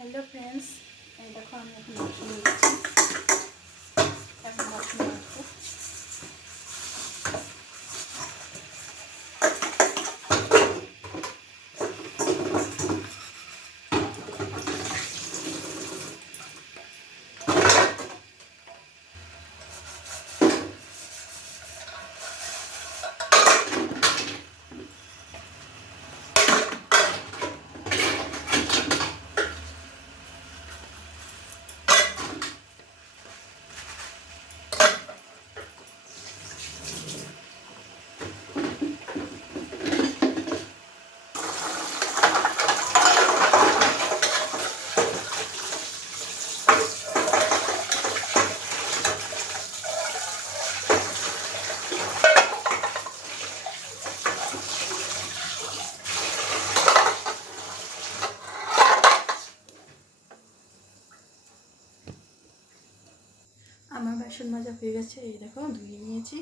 Hello friends, देखो हम এখন মাছ নিয়েছি। এখন মাছ নিয়েছি। আমার বাসন মাজা হয়ে গেছে। এই দেখো ধুয়ে নিয়েছি।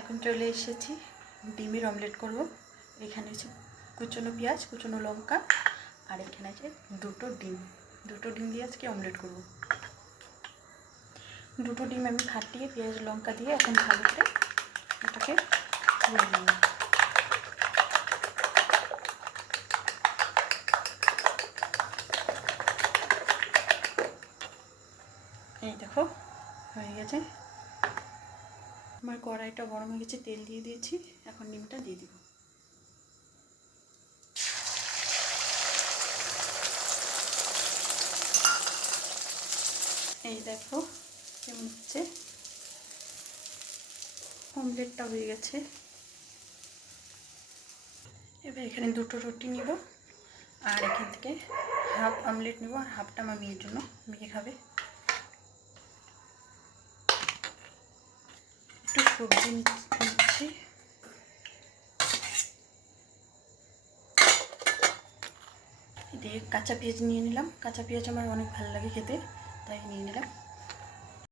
এখন চলে এসেছি ডিমের অমলেট করব। এখানে আছে কুচনো পেঁয়াজ, কুচনো লঙ্কা, আর এখানে আছে দুটো ডিম দিয়ে আজকে অমলেট করব। দুটো ডিম আমি ফাটিয়ে পেঁয়াজ লঙ্কা দিয়ে এখন ভালো করে এটাকে করে নেব। এই দেখো হয়ে গেছে। আমার কড়াইটা গরম হয়ে গেছে, তেল দিয়ে দিয়েছি। এখন ডিমটা দিয়ে দিব। এই দেখো কেমন হচ্ছে, অমলেটটা হয়ে গেছে। এবার এখানে দুটো রুটি নিব, আর এখান থেকে হাফ অমলেট নেব, আর হাফটা আমার মেয়ের জন্য, মেয়ে খাবে। একটু সবজি নিচ্ছি। দিয়ে কাঁচা পেঁয়াজ নিয়ে নিলাম। কাঁচা পেঁয়াজ আমার অনেক ভালো লাগে খেতে, তাই নিয়ে নিলাম।